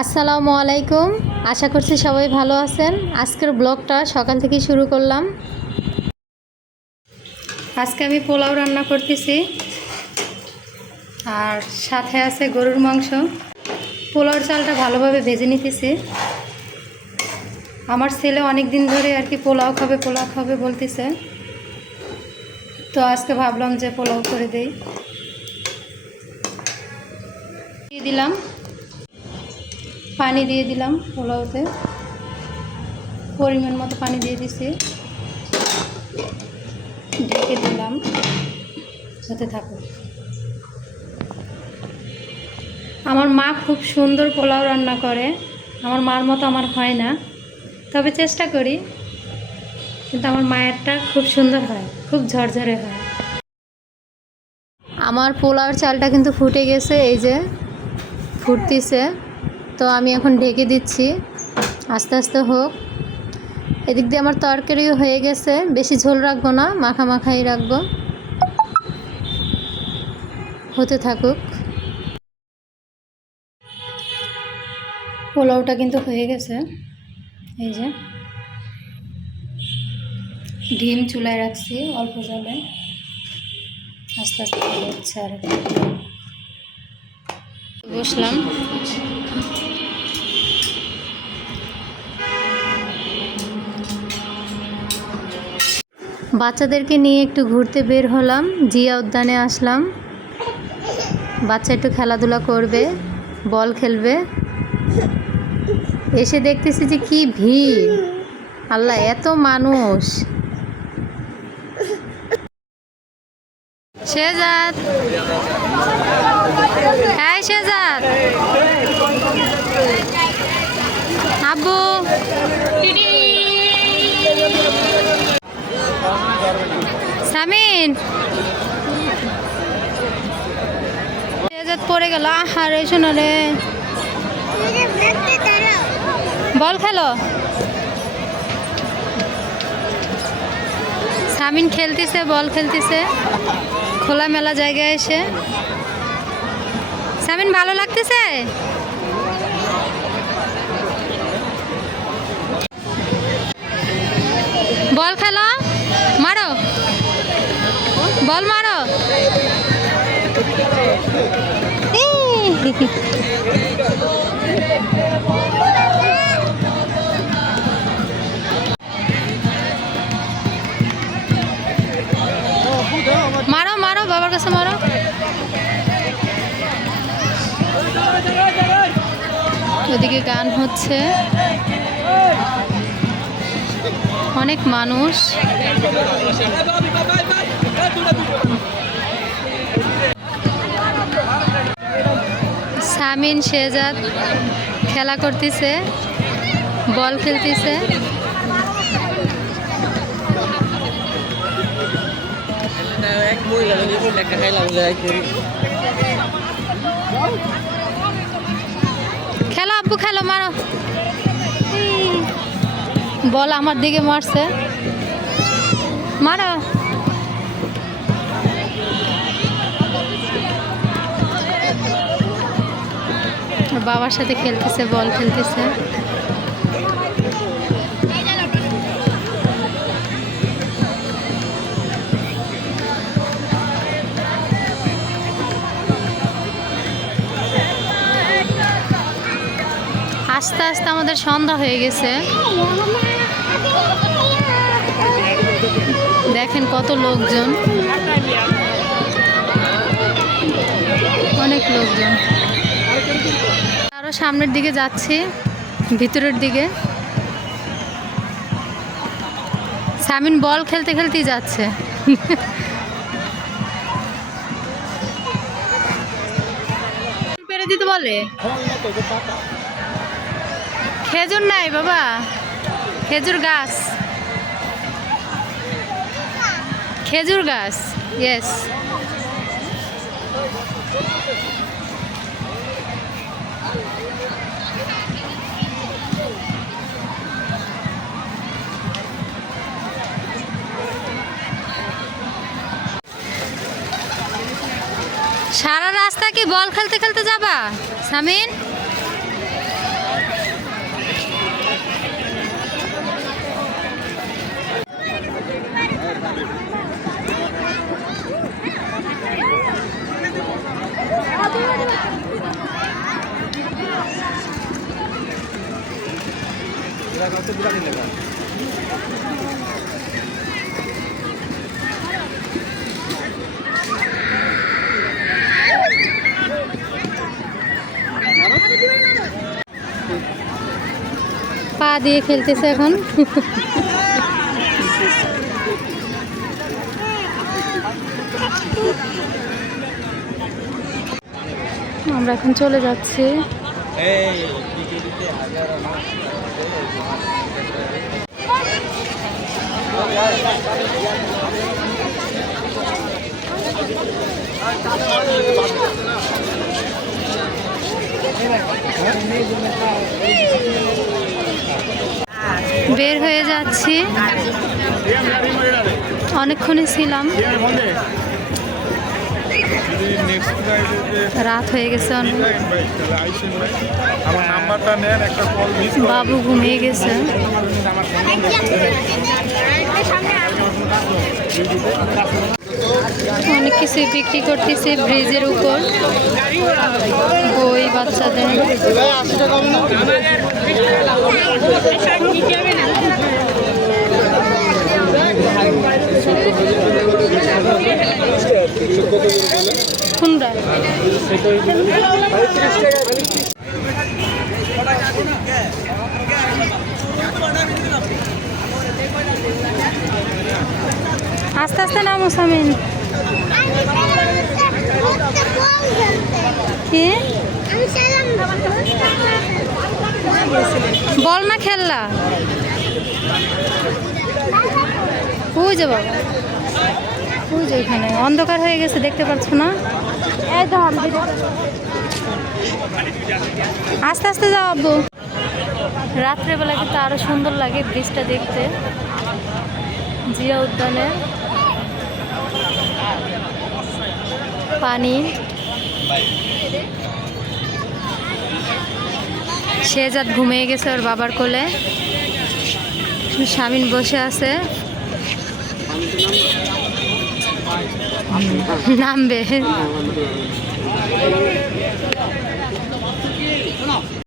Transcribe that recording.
আসসালামু আলাইকুম। আশা করছি সবাই ভালো আছেন। আজকের ব্লগটা সকাল থেকে শুরু করলাম। আজকে আমি পোলাও রান্না করতেছি আর সাথে আছে গরুর মাংস। পোলাওর চালটা ভালোভাবে ভেজে নিতেছি। আমার ছেলে অনেক দিন ধরে আর কি পোলাও খাবে বলতেছে, তো আজকে ভাবলাম যে পোলাও করে দেই। পানি দিয়ে দিলাম পোলাওতে, পরিমাণ মতো পানি দিয়ে দিছি, ঢেকে দিলাম, হতে থাকুক। আমার মা খুব সুন্দর পোলাও রান্না করে, আমার মার মতো আমার হয় না, তবে চেষ্টা করি, কিন্তু আমার মায়েরটা খুব সুন্দর হয়, খুব ঝরঝরে হয়। আমার পোলাওর চালটা কিন্তু ফুটে গেছে, এই যে ফুটতেছে, তো আমি এখন ঢেকে দিচ্ছি, আস্তে আস্তে হোক। এদিক দিয়ে আমার তরকারিও হয়ে গেছে, বেশি ঝোল রাখবো না, মাখাই রাখবো, হতে থাকুক। পোলাওটা কিন্তু হয়ে গেছে, এই যে ডিম চুলায় রাখছি অল্প জলে, আস্তে আস্তে হচ্ছে। আর বসলাম, বাচ্চাদেরকে নিয়ে একটু ঘুরতে বের হলাম, জিয়া উদ্যানে আসলাম। বাচ্চা একটু খেলাধুলা করবে, বল খেলবে। এসে দেখতেছি যে কি ভিড়, আল্লাহ, এত মানুষ। শেজাদ, হ্যাঁ শেজাদ, আব্বু, সামিন, শেজাদ পড়ে গেল। আহারে শোনো রে, বল খেলো। সামিন খেলতেছে, বল খেলতেছে খোলামেলা জায়গায় এসে। সামিন ভালো লাগতেছে? বল খেলো, মারো, বল মারো। মারো মারো, বাবার কাছে মারো। ওদিকে গান হচ্ছে, অনেক মানুষ। সামিন শেজাদ খেলা করতেছে, বল খেলতেছে। খেলো আব্বু, খেলো, মারো। বল আমার দিকে মারছে, মারো। বাবার সাথে খেলতেছে, বল খেলতেছে। আস্তে আস্তে আমাদের সন্ধ্যা হয়ে গেছে, দেখেন কত লোকজন, অনেক লোকজন। আরো সামনের দিকে যাচ্ছি, ভিতরের দিকে। সামিন বল খেলতে খেলতেই যাচ্ছে। পেরে দিতে বলে, খেজুর নাই বাবা, খেজুর গাছ, খেজুর গাছ, ইয়েস। সারা রাস্তা কি বল খেলতে খেলতে যাবা সামিন? পা দিয়ে খেলতেছে এখন। আমরা এখন চলে যাচ্ছি। বের হয়ে যাচ্ছি, অনেকক্ষণই ছিলাম, রাত হয়ে গেছে অনেক। বাবু ঘুমিয়ে গেছে। অনেক কিছু বিক্রি করতেছে ব্রিজের উপর, বই বাচ্চাদের। কোনটা? আস্তে আস্তে নামো সামিন। কি বল না খেললা? ওই যে বাবা, ওই যে ওইখানে অন্ধকার হয়ে গেছে, দেখতে পাচ্ছ না? আস্তে আস্তে যাও আব্বু। রাত্রেবেলা কিন্তু আরো সুন্দর লাগে ব্রিজটা দেখতে। জিয়া উদ্যানে পানি, শেহজাদ ঘুমিয়ে গেছে ওর বাবার কোলে, শামিন বসে আছে। নামবে।